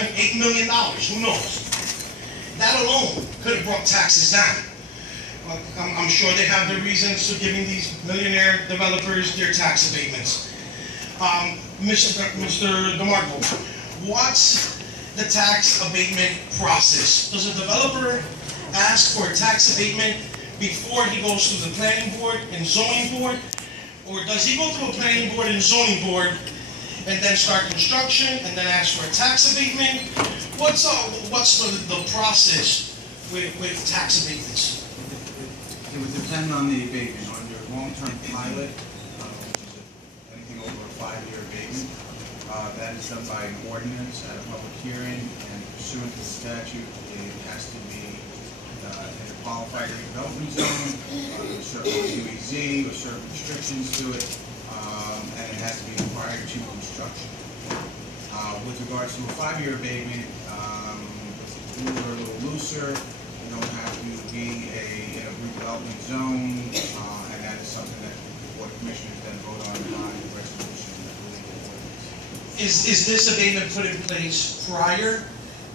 $8 million, who knows? That alone could have brought taxes down. I'm sure they have their reasons for giving these millionaire developers their tax abatements. Mr. DeMarco, what's the tax abatement process? Does a developer ask for a tax abatement before he goes to the planning board and zoning board? Or does he go to a planning board and zoning board and then start construction and then ask for a tax abatement? What's the process with tax abatements? It would depend on the abatement. On your long-term pilot, which is anything over a 5-year abatement, that is done by an ordinance at a public hearing, and pursuant to the statute, it has to be in a qualified redevelopment zone, with certain UEZ, with certain restrictions to it, and it has to be prior to construction. With regards to a 5-year abatement, the rules are a little looser. You don't have to be in a redevelopment zone, and that is something that the Board of Commissioners then vote on by resolution. Is this abatement put in place prior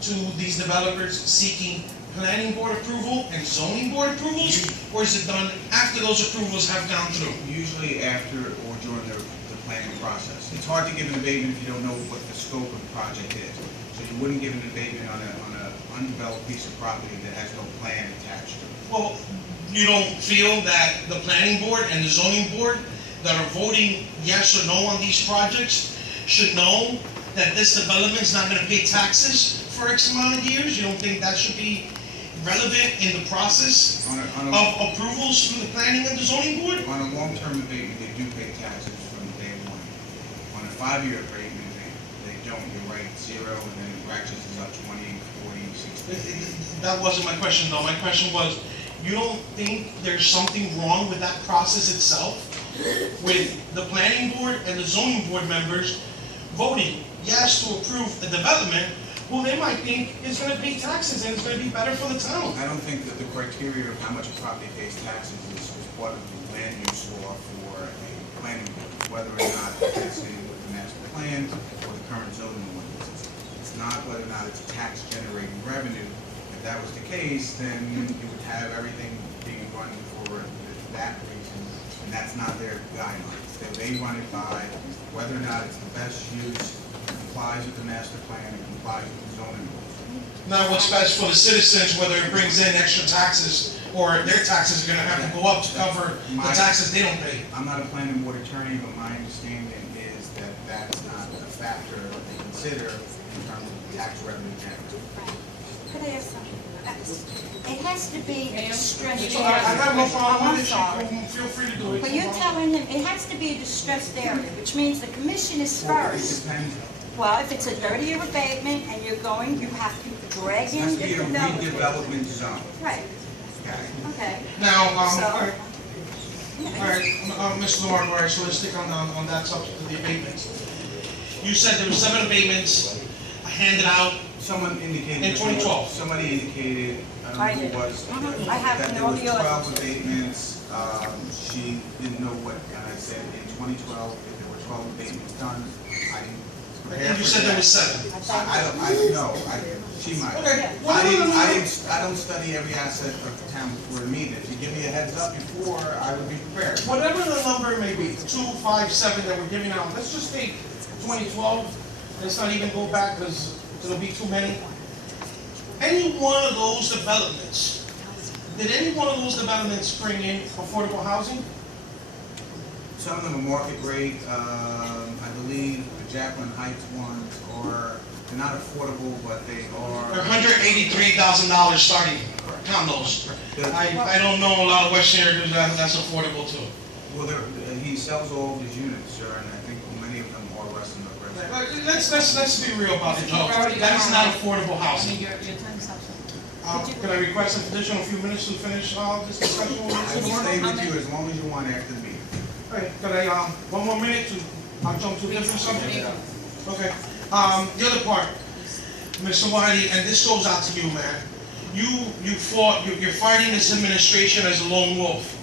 to these developers seeking planning board approval and zoning board approvals, or is it done after those approvals have gone through? Usually after or during the planning process. It's hard to give an abatement if you don't know what the scope of the project is. So you wouldn't give an abatement on an undeveloped piece of property that has no plan attached to it. Well, you don't feel that the planning board and the zoning board that are voting yes or no on these projects should know that this development is not going to pay taxes for X amount of years? You don't think that should be relevant in the process of approvals from the planning and the zoning board? On a long-term abatement, they do pay taxes from day one. On a 5-year abatement, they don't. You're right, 0, and then it ratchets up 20, 40, 60. That wasn't my question, though. My question was, you don't think there's something wrong with that process itself? With the planning board and the zoning board members voting yes to approve the development, well, they might think it's going to pay taxes and it's going to be better for the town. I don't think that the criteria of how much a property pays taxes is part of the land use law for a planning board, whether or not it fits in with the master plan or the current zoning ordinances. It's not whether or not it's tax generating revenue. If that was the case, then you would have everything being run for that reason, and that's not their guidelines. They run it by whether or not it's the best use, complies with the master plan, and complies with the zoning rules. Now, what's best for the citizens, whether it brings in extra taxes or their taxes are going to have to go up to cover the taxes they don't pay. I'm not a planning board attorney, but my understanding is that that's not a factor that they consider in terms of tax revenue generated. Could I ask something? It has to be a distressed So I have no area. problem with sorry. it. Feel free to do it. But you're telling them it has to be a distressed area, which means the commission is Well, it first. depends. Well, if it's a 30-year abatement and you have to drag It in has the to be a development. redevelopment zone. Right, Okay. okay. Now, So- all right, Mr. DeMarco, all right, so let's stick on that subject of the abatements. You said there were 7 abatements handed out. Someone indicated. In 2012. Somebody indicated, I don't know who it was. I have that no there was 12 idea. abatements. She didn't know what, and I said in 2012, if there were 12 abatements done, I didn't I prepare think you for said there that. was 7. I don't know. She might. Okay. I don't study every asset of the town before the meeting. If you give me a heads up before, I would be prepared. Whatever the number may be, 2, 5, 7 that we're giving out, let's just take 2012. Let's not even go back because it'll be too many. Any one of those developments, did any one of those developments bring in affordable housing? Some of them are market rate. I believe the Jacqueline Heights ones are, they're not affordable, but they They're are. $183,000 starting condos. I don't know a lot of Western areas that's affordable too. Well, he sells all of his units, sir, and I think many of them are less than the rest. Let's be real about it, Joe. That is not affordable housing. Can I request an additional few minutes to finish this discussion? I will stay with you as long as you want after the meeting. All right, could I, 1 more minute to, I'll jump to a different subject? Okay, the other part, Mr. Wiley, and this goes out to you, man. You're fighting this administration as a lone wolf.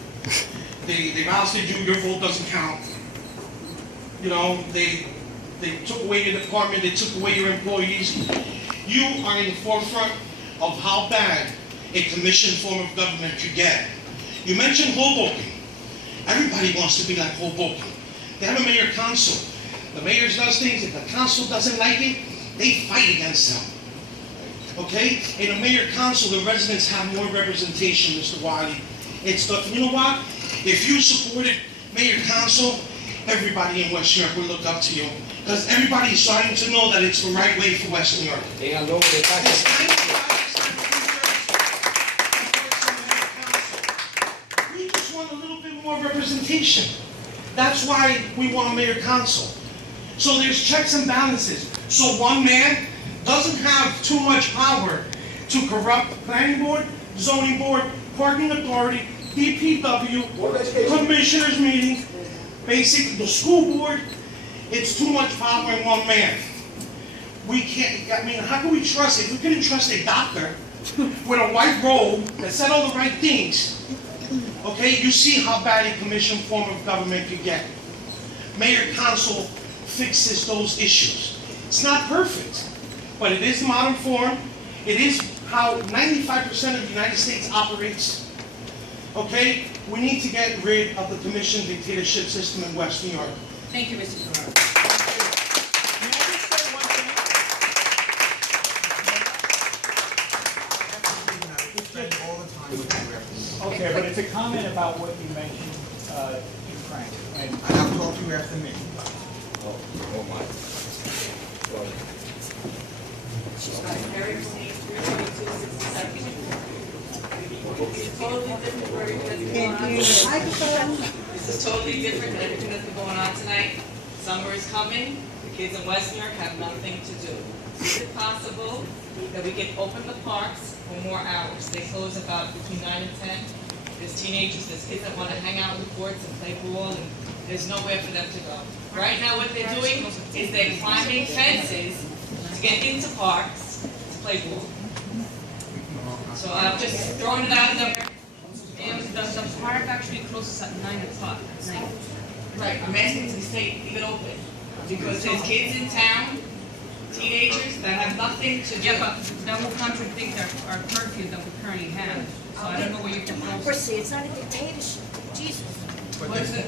They ousted you, your vote doesn't count. You know, they They took away your department, they took away your employees. You are in the forefront of how bad a commission form of government could get. You mentioned Hoboken. Everybody wants to be like Hoboken. They have a mayor-council. The mayor does things, if the council doesn't like it, they fight against them. Okay? In a mayor-council, the residents have more representation, Mr. Wiley. It's the, you know what? If you supported mayor-council, everybody in West New York will look up to you. Because everybody is starting to know that it's the right way for West New York. It's 95% of we just want a little bit more representation. That's why we want mayor council. So there's checks and balances. So one man doesn't have too much power to corrupt planning board, zoning board, parking authority, DPW, commissioners meetings, basically the school board. It's too much power in one man. We can't, I mean, how can we trust, if we couldn't trust a doctor with a white robe that said all the right things, okay, you see how bad a commission form of government could get. Mayor council fixes those issues. It's not perfect, but it is the modern form. It is how 95% of the United States operates. Okay, we need to get rid of the commission dictatorship system in West New York. Thank you, Mr. Ferreiro. Okay, but it's a comment about what you mentioned, Frank. And I'll talk to you after me. Ferreiro, 322-67. Totally different for everything that's going on. This is totally different than everything that's been going on tonight. Summer is coming. The kids in West New York have nothing to do. Is it possible that we can open the parks for more hours? They close about between 9 and 10. There's teenagers, there's kids that want to hang out in the courts and play ball, and there's nowhere for them to go. Right now what they're doing is they're climbing fences to get into parks to play ball. So I'm just throwing it out there. And the park actually closes at 9 o'clock at night. Right, I'm asking to stay, leave it open, because there's kids in town, teenagers that have nothing to do. Yeah, but that will contradict our curfew that we currently have. So I don't know where you propose. Democracy, it's not a dictatorship. Jesus. What's the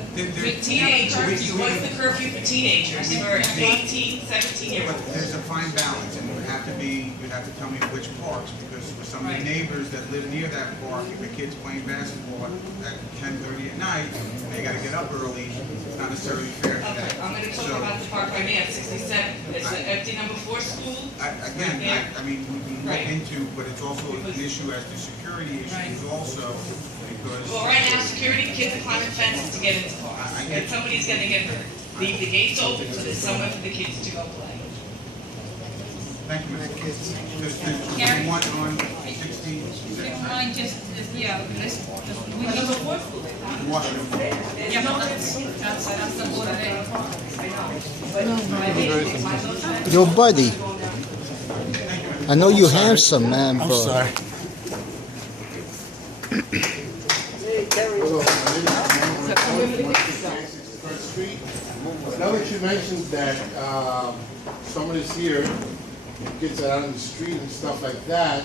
teenagers, what's the curfew for teenagers, for 18, 17-year-olds? But there's a fine balance, and you'd have to tell me which parks, because for some of the neighbors that live near that park, if a kid's playing basketball at 10:30 at night, and they gotta get up early, it's not necessarily fair to Okay, that. I'm gonna talk about the park right now at 67. It's an empty number 4 school. Again, I mean, we can look Right. into, but it's also an issue as to security issues also, because. Well, right now, security, kids are climbing fences to get into parks, and somebody's gonna get hurt. Leave the gates open so there's somewhere for the kids to go play. Thank you, Mr. Just Karen? one on 16. If you don't mind, yeah, let's, we Number need 4 school. What? yeah, but that's the order there. Yo, buddy. I know you handsome, man, I'm bro. sorry. Now that you mentioned that someone is here, kids are out in the street and stuff like that,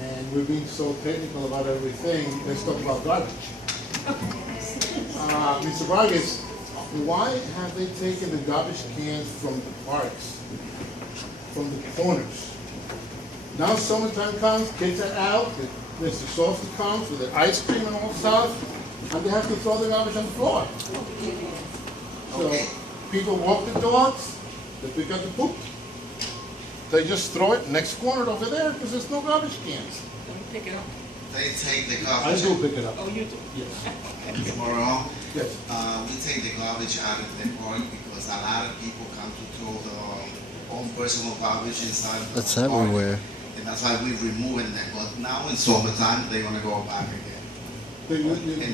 and we're being so technical about everything, let's talk about garbage. Mr. Vargas, why have they taken the garbage cans from the parks, from the corners? Now summertime comes, kids are out, Mr. Softly comes with the ice cream and all stuff, and they have to throw the garbage on the floor. So people walk the dogs, they pick up the poop, they just throw it next corner over there because there's no garbage cans. Don't pick it up. They take the I garbage. do pick it up. Oh, you do? Yes. Tomorrow, Yes. we take the garbage out of the park because a lot of people come to throw their own personal garbage inside of the That's park. everywhere. And that's why we're removing them. But now in summertime, they're gonna go back again. They And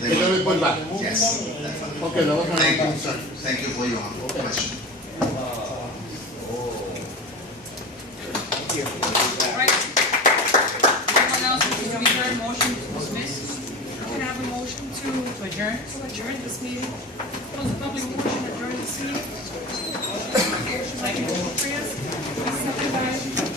let it go back. Yes, definitely. Okay, that was my Thank you. concern. Thank you for your question. All right. Anyone else who can be heard, motion to dismiss? Can I have a motion to To adjourn? To adjourn this meeting. Close the public portion, adjourn this meeting. Second, Chris. Second by